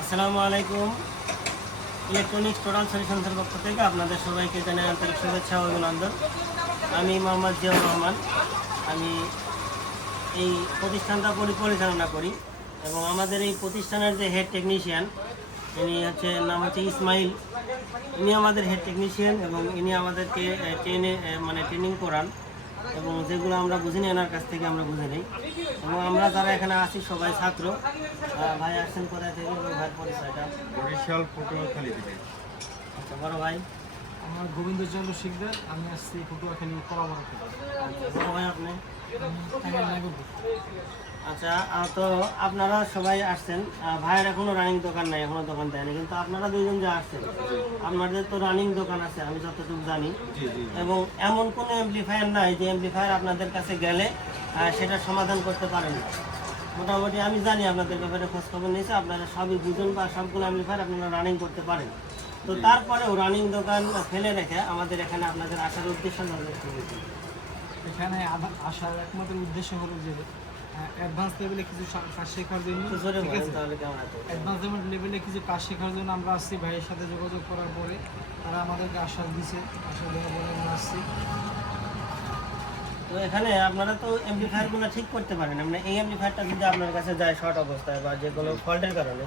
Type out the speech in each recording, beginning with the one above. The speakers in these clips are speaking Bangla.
আসসালামু আলাইকুম। ইলেকট্রনিক্স টোটাল সলিউশনসের পক্ষ থেকে আপনাদের সবাইকে জানাই আন্তরিক শুভেচ্ছা ও অভিনন্দন। আমি মোহাম্মদ জিয়াউর রহমান। আমি এই প্রতিষ্ঠানটা পরিচালনা করি এবং আমাদের এই প্রতিষ্ঠানের যে হেড টেকনিশিয়ান ইনি নাম হচ্ছে ইসমাইল। ইনি আমাদের হেড টেকনিশিয়ান এবং ইনি আমাদেরকে ট্রেনিং করান এবং যেগুলো আমরা বুঝি না এনার কাছ থেকে আমরা বুঝে নিই। এবং আমরা যারা এখানে আছি সবাই ছাত্র। ভাই আসছেন কোথায় থেকে এবং ভাইয়ের পরিচয়টা? বরিশাল পটুয়াখালী থেকে। আচ্ছা, বড় ভাই? আমার গোবিন্দচন্দ্র শিকদার, আমি আসছি পটুয়াখালী কলাবড় থেকে। বড় ভাই আপনি? আমি আচ্ছা, তো আপনারা সবাই আসছেন। ভাইয়ের এখনো রানিং দোকান নাই, এখনো দোকান দেয়নি, কিন্তু আপনারা দুইজন যে আসছেন আপনাদের তো রানিং দোকান আছে আমি যতটুকু জানি। এবং এমন কোনো অ্যাম্পলিফায়ার নাই যে অ্যাম্পলিফায়ার আপনাদের কাছে গেলে সেটা সমাধান করতে পারেন না। মোটামুটি আমি জানি আপনাদের ব্যাপারে খোঁজখবর নিয়েছে, আপনারা সবই বুঝুন বা সবগুলো অ্যাম্পলিফায়ার আপনারা রানিং করতে পারেন। তো তারপরেও রানিং দোকান ফেলে রেখে আমাদের এখানে আপনাদের আসার উদ্দেশ্য এখানে আসার একমাত্র উদ্দেশ্য হলো যে অ্যাডভান্স লেভেলে কিছু কাজ শেখার জন্য, ঠিক আছে? অ্যাডভান্স লেভেলে কিছু কাজ শেখার জন্য আমরা আসছি। ভাইয়ের সাথে যোগাযোগ করার পরে তারা আমাদেরকে আশ্বাস দিছে, আশ্বাস দেওয়ার পরে আমরা আসছি। তো এখানে আপনারা তো অ্যাম্পলিফায়ারগুলো ঠিক করতে পারেন। মানে এই অ্যাম্পলিফায়ারটা যদি আপনার কাছে যায় শর্ট অবস্থায় বা যে কোনো ফল্টের কারণে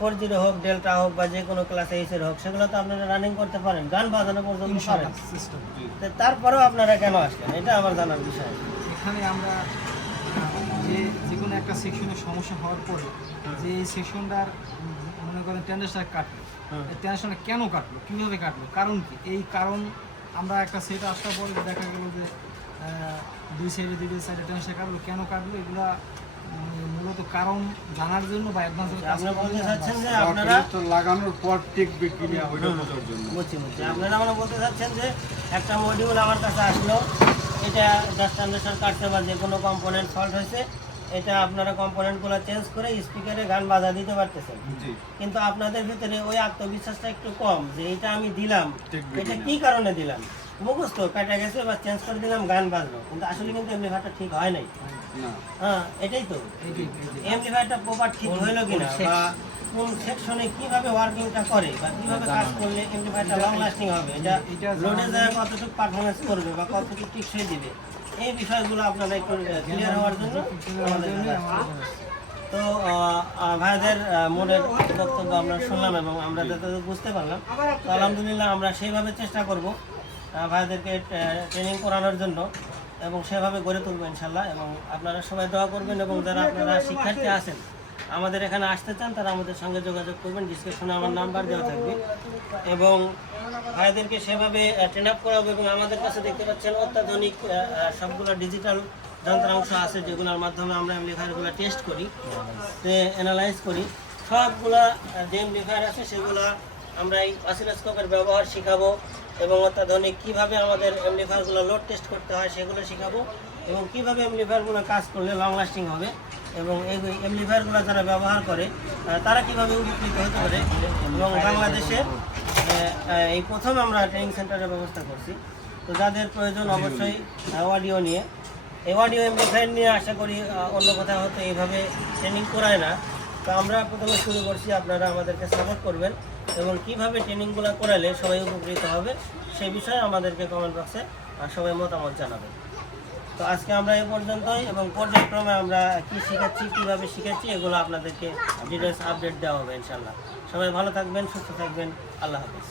400 হোক, ডেল্টা হোক বা যে কোনো ক্লাস এইচের হোক, সেগুলো তো আপনারা রানিং করতে পারেন, গান বাজানো পর্যন্ত পারেন। তারপরেও আপনারা কেন আসলেন এটা আমার জানার বিষয়। এখানে আমরা যে কোনো একটা সেকশনের সমস্যা হওয়ার পরে যে এই সেকশনটার মনে করেন টেন্ডেন্সটা কাটলো, এই টেন্ডেন্সটা কেন কাটলো, কীভাবে কাটলো, কারণ কি, এই কারণ আমরা একটা সেট আসার পরে দেখা গেল যে দুই সাইডে টেন্ডেন্সটা কাটলো, কেন কাটলো, এগুলা মূলত কারণ জানার জন্য বা অ্যাডভান্স আপনারা বলতে চাচ্ছেন যে আপনারা লাগানোর পর টিকবে কিনা ওইটা বোঝার জন্য। আপনারা আমরা বলতে চাচ্ছেন যে একটা মডিউল আমার কাছে আসলো, এটা জাস্ট ট্রানজিস্টর কাটছে বা যে কোনো কম্পোনেন্ট ফল্ট হয়েছে, এটা আপনারা কম্পোনেন্টগুলো চেঞ্জ করে স্পিকারে গান বাজা দিতে পারতেছেন। কিন্তু আপনাদের ভিতরে ওই আত্মবিশ্বাসটা একটু কম যে এটা আমি দিলাম, এটা কি কারণে দিলাম, মুখস্থ কাটা গেছে বা চেঞ্জ করে দিলাম, গান বাজলো, কিন্তু আসলে কিন্তু অ্যাম্পলিফায়ারটা ঠিক হয় নাই। হ্যাঁ, এটাই তো অ্যাম্পলিফায়ারটা প্রপার ঠিক হইলো কিনা বা কোন সেকশনে কিভাবে ওয়ার্কিংটা করে বা কিভাবে কাজ করলে অ্যাম্পলিফায়ারটা লং লাস্টিং হবে, এটা লোডে যায় কতটুকু পারফরমেন্স করবে বা কতটুকু টিকসই দিবে, এই বিষয়গুলো আপনারা একটু ক্লিয়ার হওয়ার জন্য আমাদের তো ভাইদের মনের বক্তব্য আমরা শুনলাম এবং আমরা যতটুকু বুঝতে পারলাম। তো আলহামদুলিল্লাহ আমরা সেইভাবে চেষ্টা করব ভাইদেরকে ট্রেনিং করানোর জন্য এবং সেভাবে গড়ে তুলবো ইনশাল্লাহ। এবং আপনারা সবাই দোয়া করবেন এবং যারা আপনারা শিক্ষার্থী আছেন আমাদের এখানে আসতে চান তারা আমাদের সঙ্গে যোগাযোগ করবেন, ডিসক্রিপশনে আমার নাম্বার দেওয়া থাকবে এবং ভাইদেরকে সেভাবে ট্রেন আপ করাবো। এবং আমাদের কাছে দেখতে পাচ্ছেন অত্যাধুনিক সবগুলো ডিজিটাল যন্ত্রাংশ আছে যেগুলোর মাধ্যমে আমরা অ্যাম্পলিফায়ারগুলো টেস্ট করি, অ্যানালাইজ করি। সবগুলা যে অ্যাম্পলিফায়ার আছে সেগুলো আমরা এই অসিলোস্কোপের ব্যবহার শিখাবো এবং অত্যাধুনিক কীভাবে আমাদের অ্যাম্পলিফায়ারগুলো লোড টেস্ট করতে হয় সেগুলো শেখাবো এবং কীভাবে অ্যাম্পলিফায়ারগুলো কাজ করলে লং লাস্টিং হবে এবং এই অ্যাম্পলিফায়ারগুলো যারা ব্যবহার করে তারা কীভাবে উপকৃত হতে পারে। এবং বাংলাদেশে এই প্রথম আমরা ট্রেনিং সেন্টারের ব্যবস্থা করছি। তো যাদের প্রয়োজন অবশ্যই অডিও নিয়ে, এই অডিও অ্যাম্পলিফায়ার নিয়ে আশা করি অন্য কোথাও হয়তো এইভাবে ট্রেনিং করায় না। তো আমরা প্রথমে শুরু করছি, আপনারা আমাদেরকে সাপোর্ট করবেন এবং কীভাবে ট্রেনিংগুলো করালে সবাই উপকৃত হবে সেই বিষয়ে আমাদেরকে কমেন্ট বক্সে সবাই মতামত জানাবেন। তো আজকে আমরা এই পর্যন্তই এবং পর্যায়ক্রমে আমরা কী শিখাচ্ছি, কীভাবে শিখাচ্ছি এগুলো আপনাদেরকে ডিটেলস আপডেট দেওয়া হবে ইনশাল্লাহ। সবাই ভালো থাকবেন, সুস্থ থাকবেন, আল্লাহ হাফেজ।